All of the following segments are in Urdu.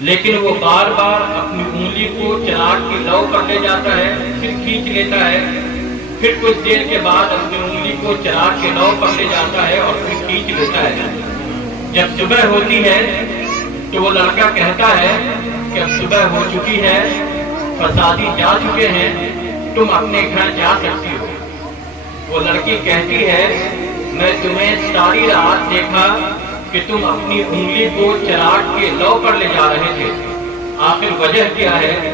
لیکن وہ بار بار اپنی انگلی کو چراغ کی لو پر لے جاتا ہے، پھر کھینچ لیتا ہے، پھر کچھ دیر کے بعد اپنی انگلی کو چراغ کے لو پر لے جاتا ہے اور پھر کھینچ لیتا ہے۔ جب صبح ہوتی ہے تو وہ لڑکا کہتا ہے کہ اب صبح ہو چکی ہے، فسادی جا چکے ہیں، تم اپنے گھر جا سکتی ہو۔ وہ لڑکی کہتی ہے میں تمہیں ساری رات دیکھا کہ تم اپنی انگلی کو چراغ کے لو پر لے جا رہے تھے، آخر وجہ کیا ہے؟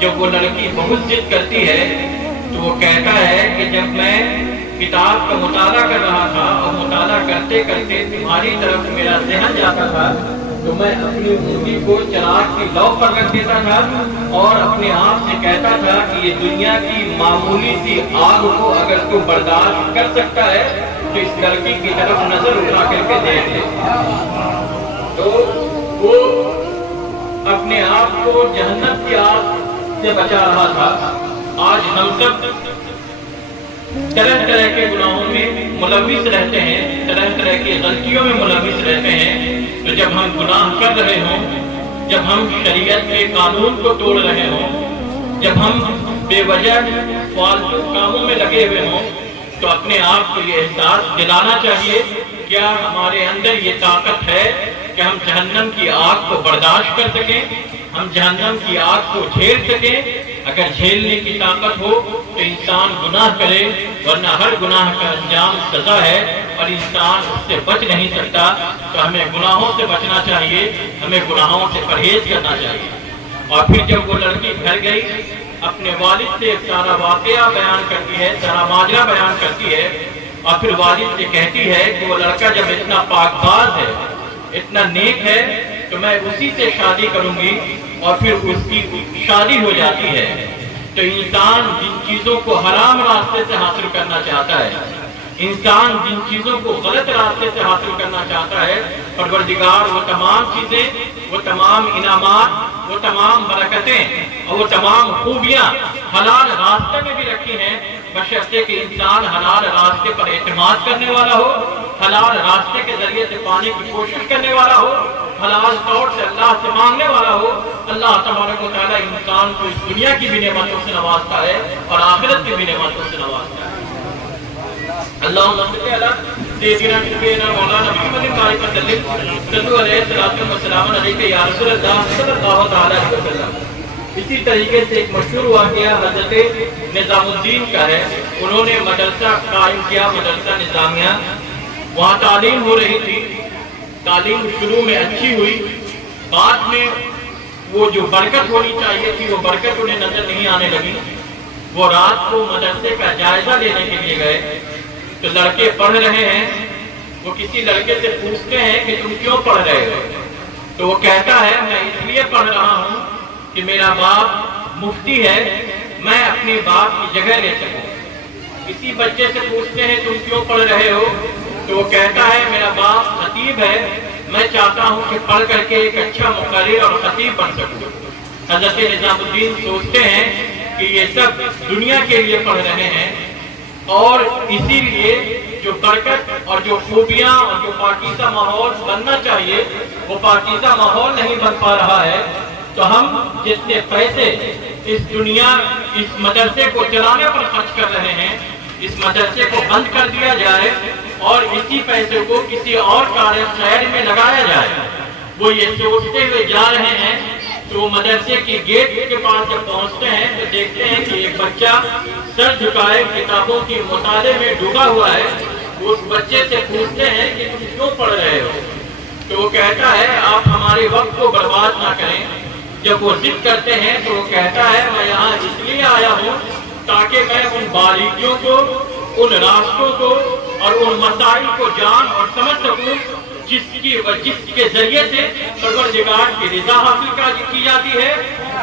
جب وہ لڑکی بہت ضد کرتی ہے تو وہ کہتا ہے کہ جب میں کتاب کا مطالعہ کر رہا تھا اور مطالعہ کرتے کرتے تمہاری طرف میرا ذہن جاتا تھا تو میں اپنی انگلی کو چراغ کی لو پر رکھ دیتا تھا اور اپنے آپ سے کہتا تھا کہ یہ دنیا کی معمولی سی آگ کو اگر تو برداشت کر سکتا ہے تو اس لڑکی کی طرف نظر اٹھا کر کے دیکھ لے۔ تو وہ اپنے آپ کو جہنم کی آگ سے بچا رہا تھا۔ آج ہم سب طرح طرح کے گناہوں میں ملوث رہتے ہیں، طرح طرح کی غلطیوں میں ملوث رہتے ہیں۔ تو جب ہم گناہ کر رہے ہوں، جب ہم شریعت کے قانون کو توڑ رہے ہوں، جب ہم بے وجہ فالتو کاموں میں لگے ہوئے ہوں، تو اپنے آپ کو یہ احساس دلانا چاہیے کیا ہمارے اندر یہ طاقت ہے کہ ہم جہنم کی آگ کو برداشت کر سکیں، ہم جہنم کی آگ کو جھیل سکیں؟ اگر جھیلنے کی طاقت ہو تو انسان گناہ کرے، ورنہ ہر گناہ کا انجام سزا ہے اور انسان اس سے بچ نہیں سکتا۔ تو ہمیں گناہوں سے بچنا چاہیے، ہمیں گناہوں سے پرہیز کرنا چاہیے۔ اور پھر جب وہ لڑکی گھر گئی، اپنے والد سے سارا واقعہ بیان کرتی ہے، سارا ماجرا بیان کرتی ہے، اور پھر والد سے کہتی ہے کہ وہ لڑکا جب اتنا پاک باز ہے، اتنا نیک ہے، تو میں اسی سے شادی کروں گی، اور پھر اس کی شادی ہو جاتی ہے۔ تو انسان جن چیزوں کو حرام راستے سے حاصل کرنا چاہتا ہے، انسان جن چیزوں کو غلط راستے سے حاصل کرنا چاہتا ہے، پروردگار وہ تمام چیزیں، وہ تمام انعامات، وہ تمام برکتیں اور وہ تمام خوبیاں حلال راستے میں بھی رکھی ہیں، بشرطے کہ انسان حلال راستے پر اعتماد کرنے والا ہو، حلال راستے کے ذریعے سے پانے کی کوشش کرنے والا ہو، حلال طور سے اللہ سے مانگنے والا ہو۔ اللہ تبارک و تعالیٰ انسان کو اس دنیا کی بھی نعمتوں سے نوازتا ہے اور آخرت کی بھی نعمتوں سے نوازتا ہے۔ اللہم صلی علی سیدنا نبینا مولانا محمد وعلیہ وسلم، صلو علیہ السلام علیکہ یا رسول اللہ صلی اللہ تعالی علیہ وسلم۔ اسی طریقے سے ایک مشہور واقعہ حضرت نظام الدین کا ہے۔ انہوں نے مدرسہ قائم کیا، مدرسہ نظامیہ، وہاں تعلیم ہو رہی تھی۔ تعلیم شروع میں اچھی ہوئی، بعد میں وہ جو برکت ہونی چاہیے تھی وہ برکت انہیں نظر نہیں آنے لگی۔ وہ رات کو مدرسے کا جائزہ لینے کے لیے گئے، تو لڑکے پڑھ رہے ہیں، وہ کسی لڑکے سے پوچھتے ہیں کہ تم کیوں پڑھ رہے ہو؟ تو وہ کہتا ہے میں اس لیے پڑھ رہا ہوں کہ میرا باپ مفتی ہے، میں اپنے باپ کی جگہ لے سکوں۔ کسی بچے سے پوچھتے ہیں تم کیوں پڑھ رہے ہو؟ تو وہ کہتا ہے میرا باپ خطیب ہے، میں چاہتا ہوں کہ پڑھ کر کے ایک اچھا مقرر اور خطیب بن سکوں۔ حضرت نظام الدین سوچتے ہیں کہ یہ سب دنیا کے لیے پڑھ رہے ہیں، اور اسی لیے جو برکت اور جو خوبیاں اور جو پاکیزہ ماحول بننا چاہیے وہ پاکیزہ ماحول نہیں بن پا رہا ہے۔ تو ہم جتنے پیسے اس دنیا اس مدرسے کو چلانے پر خرچ کر رہے ہیں، اس مدرسے کو بند کر دیا جائے اور اسی پیسے کو کسی اور کار خیر میں لگایا جائے۔ وہ یہ سوچتے ہوئے جا رہے ہیں تو مدرسے کی گیٹ کے پاس جب پہنچتے ہیں تو دیکھتے ہیں کہ ایک بچہ سر جھکائے کتابوں کی مطالعے میں ڈوبا ہوا ہے۔ اس بچے سے پوچھتے ہیں کہ تم کیوں پڑھ رہے ہو؟ تو وہ کہتا ہے آپ ہمارے وقت کو برباد نہ کریں۔ جب وہ ضد کرتے ہیں تو وہ کہتا ہے میں یہاں اس لیے آیا ہوں تاکہ میں ان باریکیوں کو، ان راستوں کو اور ان مسائل کو جان اور سمجھ سکوں جس کے ذریعے سے پروردگار کی رضا حاصل کی جاتی ہے،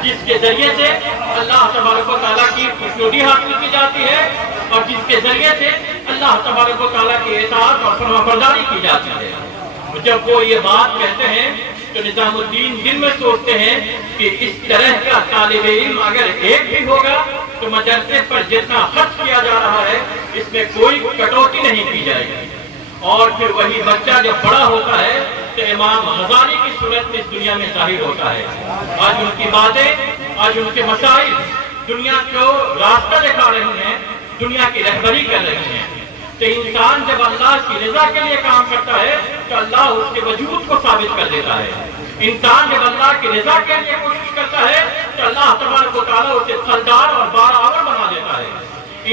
جس کے ذریعے سے اللہ تبارک و تعالیٰ کی خوشنودی حاصل کی جاتی ہے، اور جس کے ذریعے سے اللہ تبارک و تعالیٰ کی اطاعت اور فرمانبرداری کی جاتی ہے۔ جب وہ یہ بات کہتے ہیں تو نظام الدین دل میں سوچتے ہیں کہ اس طرح کا طالب علم اگر ایک بھی ہوگا تو مدرسے پر جتنا خرچ کیا جا رہا ہے اس میں کوئی کٹوتی نہیں کی جائے گی۔ اور پھر وہی بچہ جب بڑا ہوتا ہے تو امام غزالی کی صورت میں اس دنیا میں ظاہر ہوتا ہے. آج ان کی باتیں، آج ان کے مسائل دنیا کو راستہ دکھا رہی ہیں، دنیا کی رہبری کر رہی ہیں. تو انسان جب اللہ کی رضا کے لیے کام کرتا ہے تو اللہ اس کے وجود کو ثابت کر دیتا ہے. انسان جب اللہ کی رضا کے لیے کوشش کرتا ہے تو اللہ تبارک و تعالیٰ اسے سردار اور بارآور بنا دیتا ہے.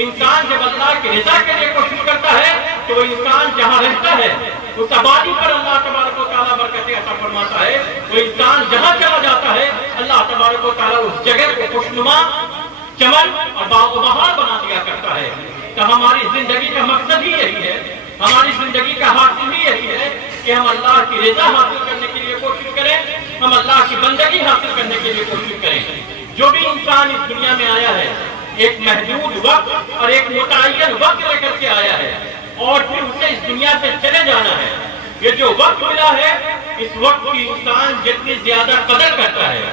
انسان جب اللہ کی رضا کے لیے کوشش کرتا ہے تو وہ انسان جہاں رہتا ہے اس آبادی پر اللہ تبارک و تعالیٰ برکت عطا فرماتا ہے. وہ انسان جہاں چلا جاتا ہے اللہ تبارک و تعالیٰ اس جگہ کو خوشنما، چمن اور باغ و بہار بنا دیا کرتا ہے. تو ہماری زندگی کا مقصد ہی یہی ہے، ہماری زندگی کا حاصل ہی یہی ہے کہ ہم اللہ کی رضا حاصل کرنے کے لیے کوشش کریں، ہم اللہ کی بندگی حاصل کرنے کے لیے کوشش کریں. جو بھی انسان اس دنیا میں آیا ہے ایک محدود وقت اور ایک متعین وقت لے کر کے آیا ہے اور پھر اسے اس دنیا سے چلے جانا ہے. یہ جو وقت ملا ہے اس وقت کی انسان جتنی زیادہ قدر کرتا ہے،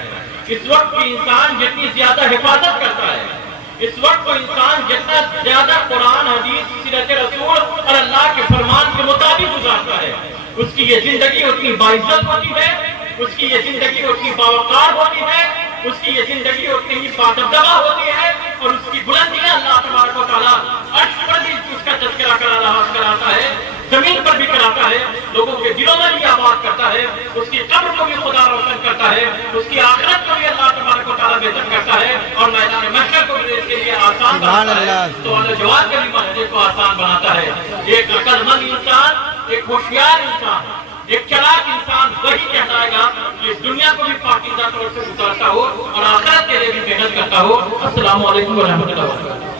اس وقت کی انسان جتنی زیادہ حفاظت کرتا ہے، اس وقت کو انسان جتنا زیادہ قرآن، حدیث، سیرت رسول اور اللہ کے فرمان کے مطابق گزارتا ہے، اس کی یہ زندگی اتنی باعزت ہوتی ہے، اس کی یہ زندگی اتنی باوقار ہوتی ہے، اس کی یہ زندگی اتنی ہی بادبدبا ہوتی ہے اور اس کی بلندیاں اللہ تبارک و تعالیٰ عرش پر بھی اس کا تذکرہ کراتا ہے، زمین پر بھی کراتا ہے، لوگوں کے دلوں میں بھی آباد کرتا ہے. اس کی قبر کو بھی خدا روشن کرتا ہے، اس کی آخرت کو بھی اللہ تبارک و تعالیٰ بہتر کرتا ہے اور میدان محشر کو بھی اس کے لیے آسان بناتا ہے. سوال جواب کے بھی مسئلے کو آسان بناتا ہے. ایک عقل مند انسان، ایک ہوشیار انسان، ایک چلاک انسان وہی کہلائے گا کہ اس دنیا کو بھی پاکیزہ طور سے گزارتا ہو اور آخرت کے لیے بھی محنت کرتا ہو. السلام علیکم ورحمۃ اللہ وبرکاتہ.